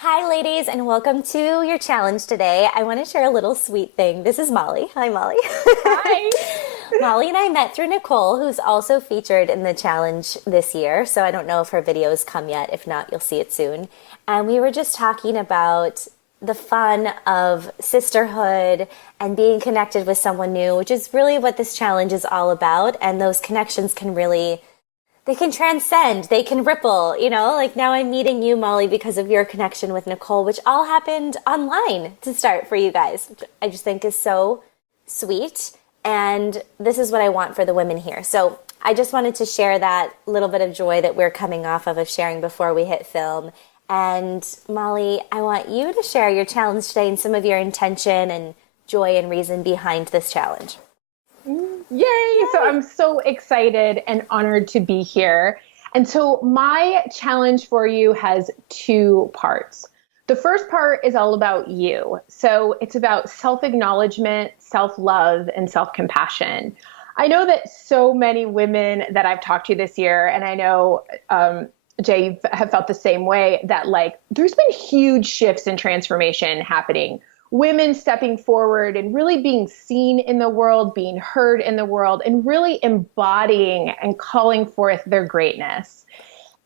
Hi, ladies, and welcome to your challenge today. I want to share a little sweet thing. This is Molly. Hi, Molly. Hi. Molly and I met through Nicole, who's also featured in the challenge this year. So I don't know if her video has come yet. If not, you'll see it soon. And we were just talking about the fun of sisterhood and being connected with someone new, which is really what this challenge is all about. And those connections can really they can transcend, they can ripple, like now I'm meeting you, Molly, because of your connection with Nicole, which all happened online to start for you guys, which I just think is so sweet. And this is what I want for the women here. So I just wanted to share that little bit of joy that we're coming off of sharing before we hit film. And Molly, I want you to share your challenge today and some of your intention and joy and reason behind this challenge. Yay! So I'm so excited and honored to be here. And so my challenge for you has two parts. The first part is all about you. So it's about self-acknowledgement, self-love, and self-compassion. I know that so many women that I've talked to this year, and I know Jay, you have felt the same way, that like there's been huge shifts and transformation happening. Women stepping forward and really being seen in the world, being heard in the world, and really embodying and calling forth their greatness.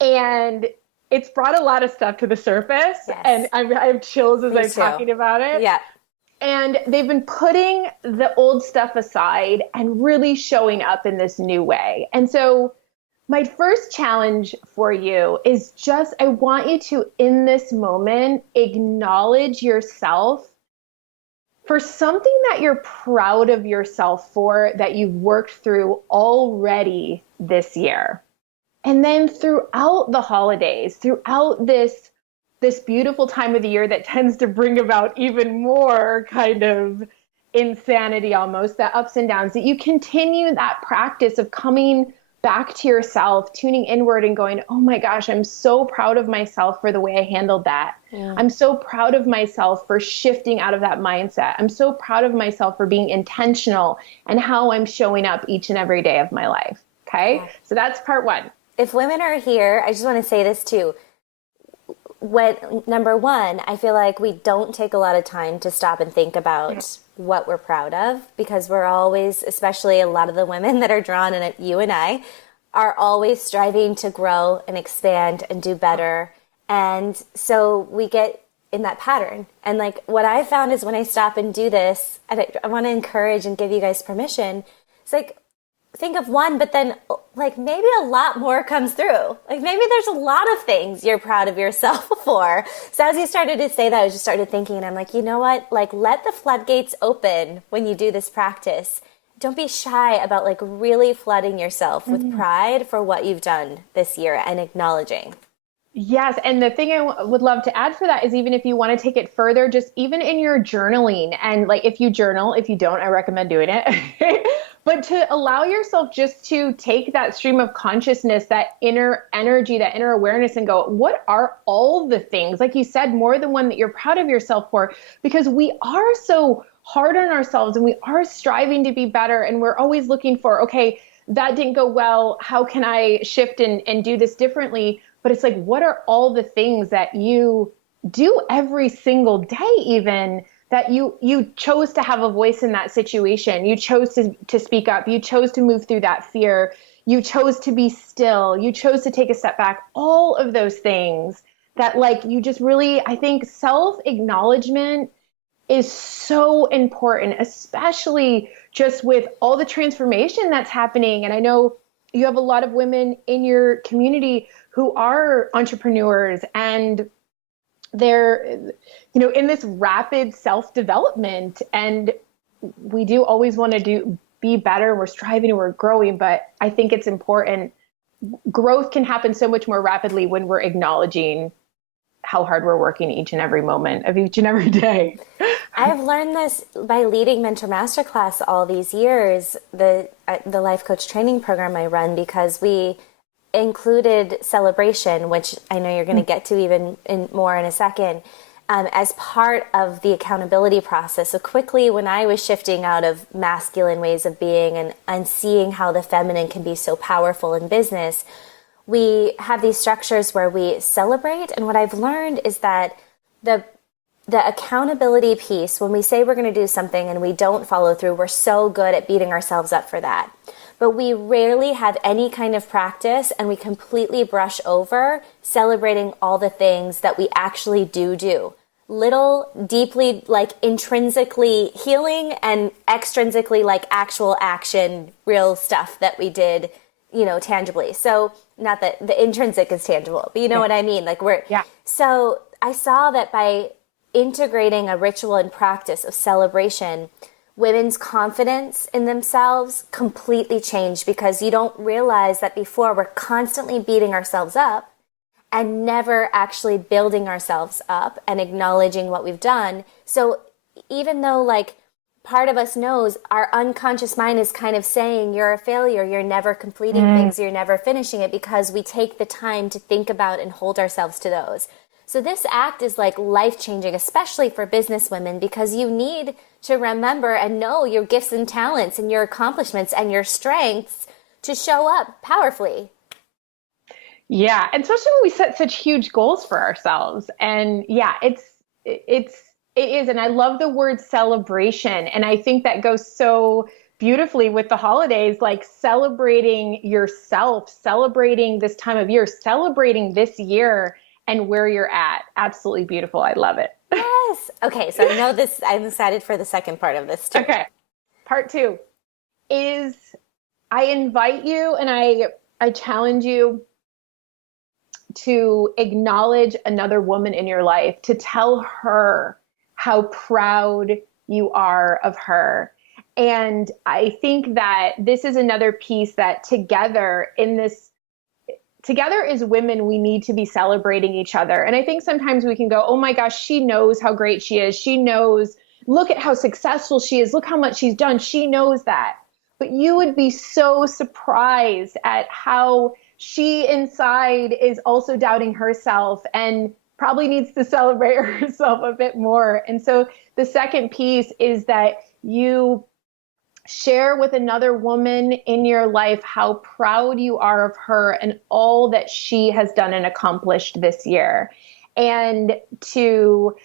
And it's brought a lot of stuff to the surface. Yes. And I have chills as I'm talking about it. Yeah. And they've been putting the old stuff aside and really showing up in this new way. And so my first challenge for you is just, I want you to, in this moment, acknowledge yourself for something that you're proud of yourself for, that you've worked through already this year. And then throughout the holidays, throughout this beautiful time of the year that tends to bring about even more kind of insanity, almost, that ups and downs, that you continue that practice of coming back to yourself, tuning inward and going, oh my gosh, I'm so proud of myself for the way I handled that. Yeah. I'm so proud of myself for shifting out of that mindset. I'm so proud of myself for being intentional and how I'm showing up each and every day of my life. Okay. Yeah. So that's part one. If women are here, I just want to say this too. Number one, I feel like we don't take a lot of time to stop and think about what we're proud of, because we're always, especially a lot of the women that are drawn in it, you and I, are always striving to grow and expand and do better. And so we get in that pattern. And like what I found is when I stop and do this, and I want to encourage and give you guys permission, it's like, think of one, but then like maybe a lot more comes through. Like maybe there's a lot of things you're proud of yourself for. So as you started to say that, I just started thinking, and I'm like, you know what? Like let the floodgates open when you do this practice. Don't be shy about like really flooding yourself with pride for what you've done this year and acknowledging. Yes. And the thing I would love to add for that is, even if you want to take it further, just even in your journaling, and like if you journal, if you don't, I recommend doing it. But to allow yourself just to take that stream of consciousness, that inner energy, that inner awareness, and go, what are all the things, like you said, more than one, that you're proud of yourself for? Because we are so hard on ourselves and we are striving to be better. And we're always looking for, okay, that didn't go well. How can I shift and do this differently? But it's like, what are all the things that you do every single day, even, that you chose to have a voice in that situation. You chose to speak up. You chose to move through that fear. You chose to be still. You chose to take a step back. All of those things that, like, you just really, I think self-acknowledgement is so important, especially just with all the transformation that's happening. And I know you have a lot of women in your community who are entrepreneurs, and they're, in this rapid self-development, and we do always want to be better. We're striving and we're growing, but I think it's important. Growth can happen so much more rapidly when we're acknowledging how hard we're working each and every moment of each and every day. I've learned this by leading Mentor Masterclass all these years, the life coach training program I run, because we included celebration, which I know you're going to get to even more in a second, as part of the accountability process. So quickly, when I was shifting out of masculine ways of being and seeing how the feminine can be so powerful in business, we have these structures where we celebrate. And what I've learned is that the the accountability piece, when we say we're going to do something and we don't follow through, we're so good at beating ourselves up for that. But we rarely have any kind of practice, and we completely brush over celebrating all the things that we actually do. Little, deeply, like intrinsically healing, and extrinsically, like actual action, real stuff that we did, tangibly. So not that the intrinsic is tangible, but you know what I mean? Like Yeah. so I saw that by integrating a ritual and practice of celebration, women's confidence in themselves completely changed, because you don't realize that before we're constantly beating ourselves up and never actually building ourselves up and acknowledging what we've done. So even though like part of us knows, our unconscious mind is kind of saying you're a failure, you're never completing things, you're never finishing it, because we take the time to think about and hold ourselves to those. So this act is like life-changing, especially for business women, because you need to remember and know your gifts and talents and your accomplishments and your strengths to show up powerfully. Yeah, and especially when we set such huge goals for ourselves. And yeah, it is, and I love the word celebration, and I think that goes so beautifully with the holidays, like celebrating yourself, celebrating this time of year, celebrating this year and where you're at. Absolutely beautiful. I love it. Yes. Okay, so I know this, I'm excited for the second part of this too. Okay. Part two is I invite you and I challenge you to acknowledge another woman in your life, to tell her how proud you are of her. And I think that this is another piece that together as women, we need to be celebrating each other. And I think sometimes we can go, oh my gosh, she knows how great she is. She knows, look at how successful she is. Look how much she's done. She knows that. But you would be so surprised at how she inside is also doubting herself and probably needs to celebrate herself a bit more. And so the second piece is that you share with another woman in your life how proud you are of her and all that she has done and accomplished this year. And to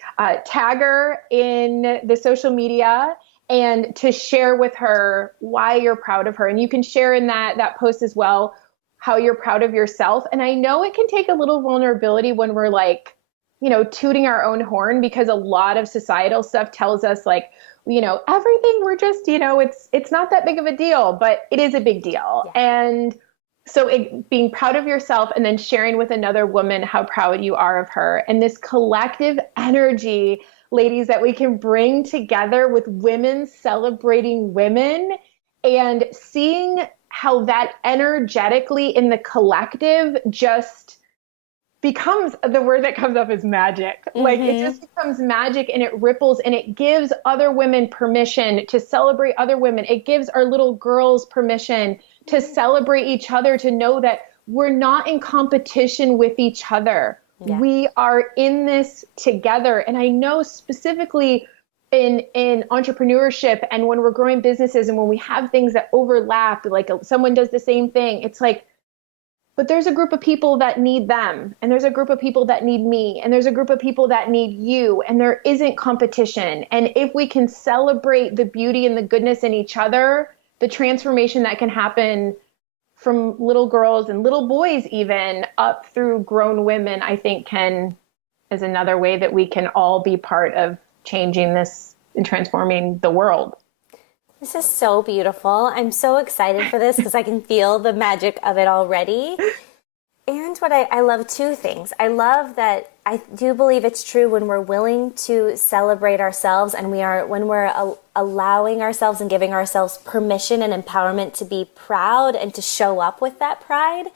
tag her in the social media and to share with her why you're proud of her. And you can share in that post as well how you're proud of yourself. And I know it can take a little vulnerability when we're like, tooting our own horn, because a lot of societal stuff tells us like, everything we're just, it's not that big of a deal, but it is a big deal. Yeah. And so being proud of yourself and then sharing with another woman how proud you are of her, and this collective energy, ladies, that we can bring together with women celebrating women, and seeing how that energetically in the collective just becomes, the word that comes up is magic. Like it just becomes magic, and it ripples, and it gives other women permission to celebrate other women. It gives our little girls permission to celebrate each other, to know that we're not in competition with each other. Yeah. We are in this together. And I know specifically in entrepreneurship, and when we're growing businesses and when we have things that overlap, like someone does the same thing, it's like, but there's a group of people that need them, and there's a group of people that need me, and there's a group of people that need you, and there isn't competition. And if we can celebrate the beauty and the goodness in each other, the transformation that can happen from little girls and little boys even up through grown women, I think is another way that we can all be part of changing this and transforming the world. This is so beautiful. I'm so excited for this because I can feel the magic of it already. And what I love two things. I love that I do believe it's true when we're willing to celebrate ourselves, and when we're allowing ourselves and giving ourselves permission and empowerment to be proud and to show up with that pride,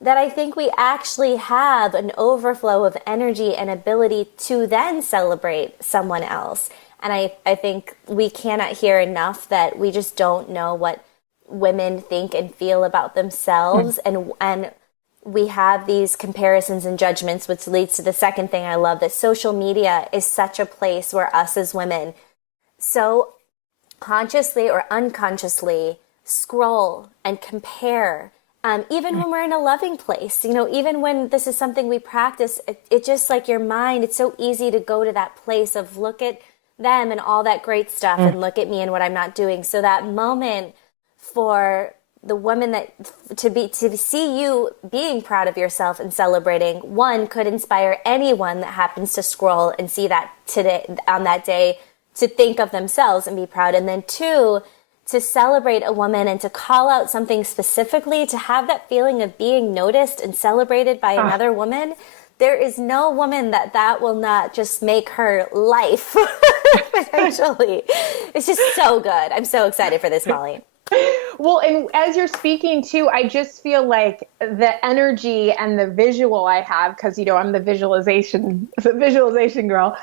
that I think we actually have an overflow of energy and ability to then celebrate someone else. And I think we cannot hear enough that we just don't know what women think and feel about themselves. And we have these comparisons and judgments, which leads to the second thing I love, that social media is such a place where us as women so consciously or unconsciously scroll and compare Even when we're in a loving place, even when this is something we practice, it just like your mind, it's so easy to go to that place of look at them and all that great stuff and look at me and what I'm not doing. So that moment for the woman that to see you being proud of yourself and celebrating, one, could inspire anyone that happens to scroll and see that today on that day to think of themselves and be proud. And then two, to celebrate a woman and to call out something specifically, to have that feeling of being noticed and celebrated by another woman. There is no woman that will not just make her life, potentially. It's just so good. I'm so excited for this, Molly. Well, and as you're speaking too, I just feel like the energy and the visual I have, because, I'm the visualization girl.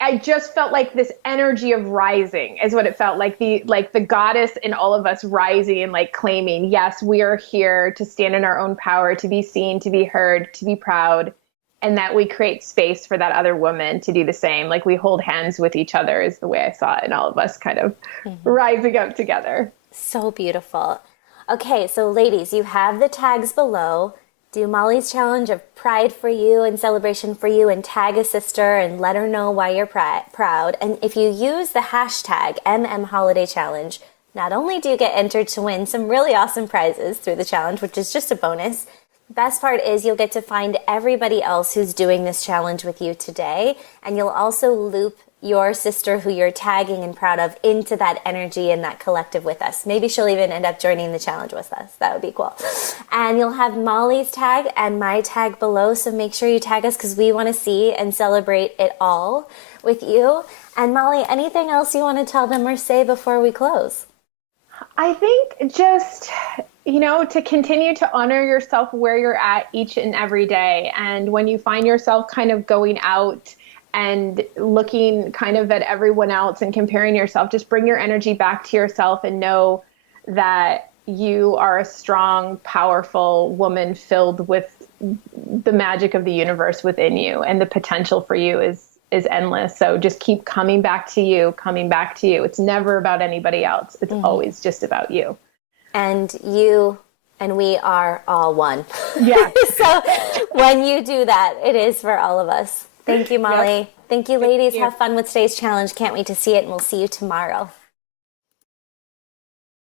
I just felt like this energy of rising is what it felt like. The goddess in all of us rising and like claiming, yes, we are here to stand in our own power, to be seen, to be heard, to be proud, and that we create space for that other woman to do the same. Like we hold hands with each other is the way I saw it, and all of us kind of rising up together. So beautiful. Okay, so ladies, you have the tags below. Do Molly's challenge of pride for you and celebration for you, and tag a sister and let her know why you're proud. And if you use the hashtag #HolidayChallenge, not only do you get entered to win some really awesome prizes through the challenge, which is just a bonus, the best part is you'll get to find everybody else who's doing this challenge with you today, and you'll also loop your sister who you're tagging and proud of into that energy and that collective with us. Maybe she'll even end up joining the challenge with us. That would be cool. And you'll have Molly's tag and my tag below, so make sure you tag us because we want to see and celebrate it all with you. And Molly, anything else you want to tell them or say before we close? I think just, to continue to honor yourself where you're at each and every day. And when you find yourself kind of going out and looking kind of at everyone else and comparing yourself, just bring your energy back to yourself and know that you are a strong, powerful woman filled with the magic of the universe within you, and the potential for you is endless. So just keep coming back to you, coming back to you. It's never about anybody else. It's always just about you. And you and we are all one. Yeah. So when you do that, it is for all of us. Thank you, Molly. Yep. Thank you, ladies. Have fun with today's challenge. Can't wait to see it, and we'll see you tomorrow.